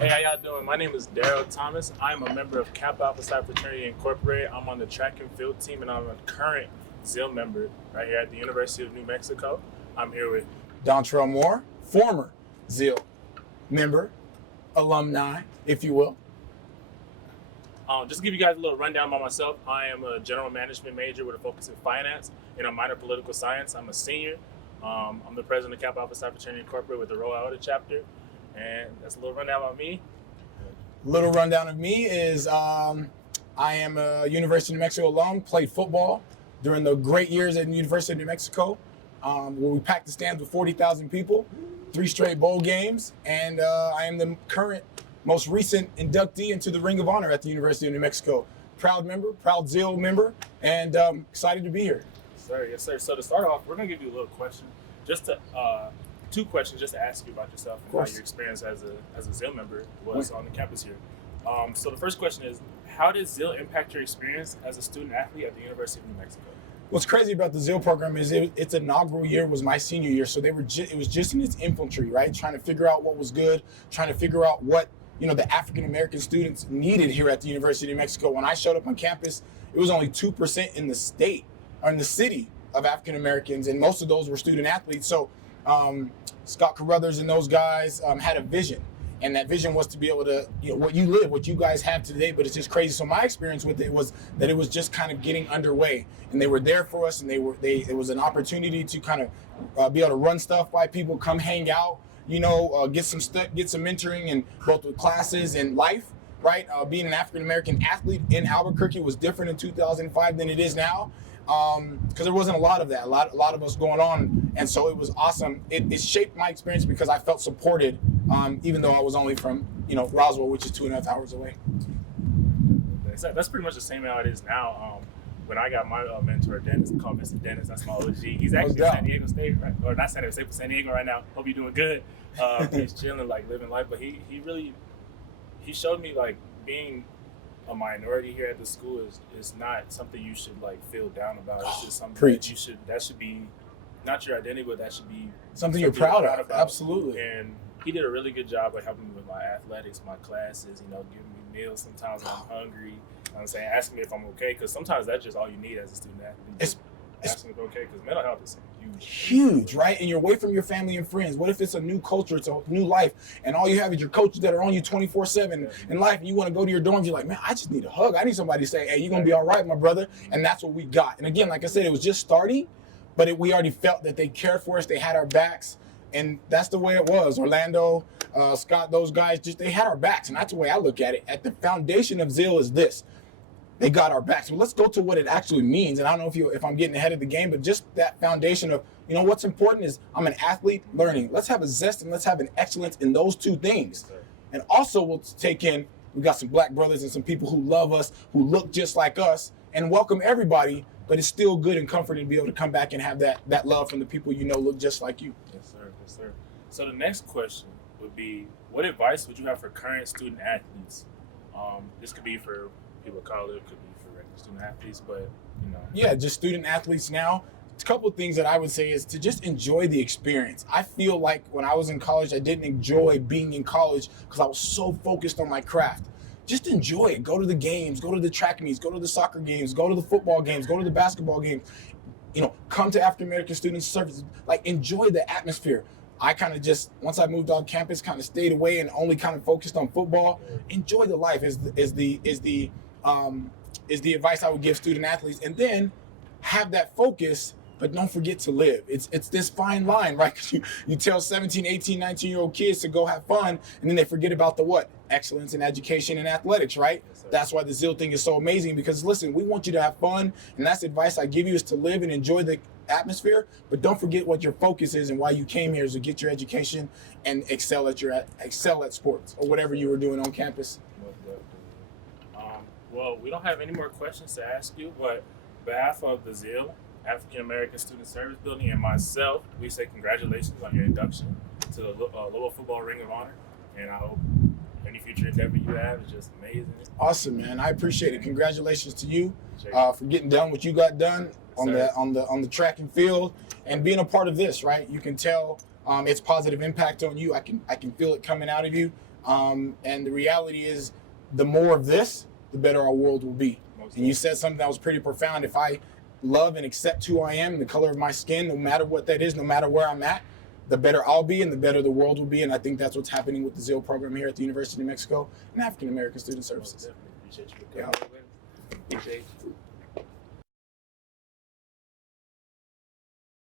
Hey, how y'all doing? My name is Daryl Thomas. I'm a member of Kappa Alpha Psi Fraternity Incorporated. I'm on the track and field team, and I'm a current ZEAL member right here at the University of New Mexico. I'm here with DonTrell Moore, former ZEAL member, alumni, if you will. Just to give you guys a little rundown about myself, I am a general management major with a focus in finance and a minor political science. I'm a senior. I'm the president of Kappa Alpha Psi Fraternity Incorporated with the Rhode Island chapter. And that's a little rundown about me. Little rundown of me is I am a University of New Mexico alum, played football during the great years at the University of New Mexico, where we packed the stands with 40,000 people, 3 straight bowl games, and I am the current, most recent inductee into the Ring of Honor at the University of New Mexico. Proud member, proud ZEAL member, and excited to be here. Yes, sir. So to start off, we're going to give you a little question, just to 2 questions just to ask you about yourself and how your experience as a ZEAL member was on the campus here. So the first question is, how did ZEAL impact your experience as a student athlete at the University of New Mexico? What's crazy about the ZEAL program is its inaugural year was my senior year, so it was just in its infantry, right? Trying to figure out what was good, trying to figure out what the African American students needed here at the University of New Mexico. When I showed up on campus, it was only 2% in the state or in the city of African Americans, and most of those were student athletes. So Scott Carruthers and those guys had a vision, and that vision was to be able to, what you guys have today, but it's just crazy. So my experience with it was that it was just kind of getting underway, and they were there for us, and it was an opportunity to kind of be able to run stuff by people, come hang out, get some mentoring in both with classes and life, right? Being an African American athlete in Albuquerque was different in 2005 than it is now. Because there wasn't a lot of that, a lot of us going on, and so it was awesome. It shaped my experience because I felt supported, even though I was only from Roswell, which is 2.5 hours away. That's pretty much the same how it is now. When I got my mentor, Dennis, called Mr. Dennis, that's my OG. He's actually in San Diego State, right? Or not San Diego State, but San Diego right now. Hope you're doing good. He's chilling, living life. But he showed me being a minority here at the school is not something you should feel down about. It's just something that should be not your identity, but that should be something you're proud of. Absolutely. And he did a really good job of helping me with my athletics, my classes, giving me meals sometimes when I'm hungry. I'm saying, asking me if I'm okay, because sometimes that's just all you need as a student athlete. Asking if I'm okay, because mental health is huge, right? And you're away from your family and friends. What if it's a new culture, it's a new life, and all you have is your coaches that are on you 24/7 in life, and you want to go to your dorms, you're like, man, I just need a hug. I need somebody to say, hey, you're going to be all right, my brother. And that's what we got. And again, like I said, it was just starting, but we already felt that they cared for us. They had our backs, and that's the way it was. Orlando, Scott, those guys, they had our backs, and that's the way I look at it. At the foundation of ZEAL is this. They got our backs. So let's go to what it actually means. And I don't know if I'm getting ahead of the game, but just that foundation of, what's important is I'm an athlete learning. Let's have a zest and let's have an excellence in those 2 things. And also we'll take in, we got some black brothers and some people who love us, who look just like us, and welcome everybody, but it's still good and comforting to be able to come back and have that love from the people look just like you. Yes, sir. Yes, sir. So the next question would be, what advice would you have for current student athletes? This could be for people of color, it could be for regular student athletes, but Yeah, just student athletes now. A couple of things that I would say is to just enjoy the experience. I feel like when I was in college, I didn't enjoy being in college because I was so focused on my craft. Just enjoy it. Go to the games, go to the track meets, go to the soccer games, go to the football games, go to the basketball games. Come to African American Student Services. Enjoy the atmosphere. I kind of just, once I moved on campus, kind of stayed away and only kind of focused on football. Enjoy the life is the advice I would give student athletes, and then have that focus, but don't forget to live. It's this fine line, right? Because you tell 17, 18, 19-year-old kids to go have fun, and then they forget about the what? Excellence in education and athletics, right? Yes, that's why the ZEAL thing is so amazing, because listen, we want you to have fun, and that's the advice I give you is to live and enjoy the atmosphere, but don't forget what your focus is and why you came here is to get your education and excel at sports or whatever you were doing on campus. Well, we don't have any more questions to ask you, but on behalf of the ZEAL, African American Student Service Building, and myself, we say congratulations on your induction to the Louisville Football Ring of Honor, and I hope any future endeavor you have is just amazing. Awesome, man. I appreciate it. Congratulations to you for getting done what you got done on the track and field and being a part of this, right? You can tell its positive impact on you. I can feel it coming out of you. And the reality is, the more of this, the better our world will be. And you said something that was pretty profound. If I love and accept who I am, the color of my skin, no matter what that is, no matter where I'm at, the better I'll be and the better the world will be. And I think that's what's happening with the ZEAL program here at the University of New Mexico and African American Student Services. Appreciate you. Yeah. Appreciate you.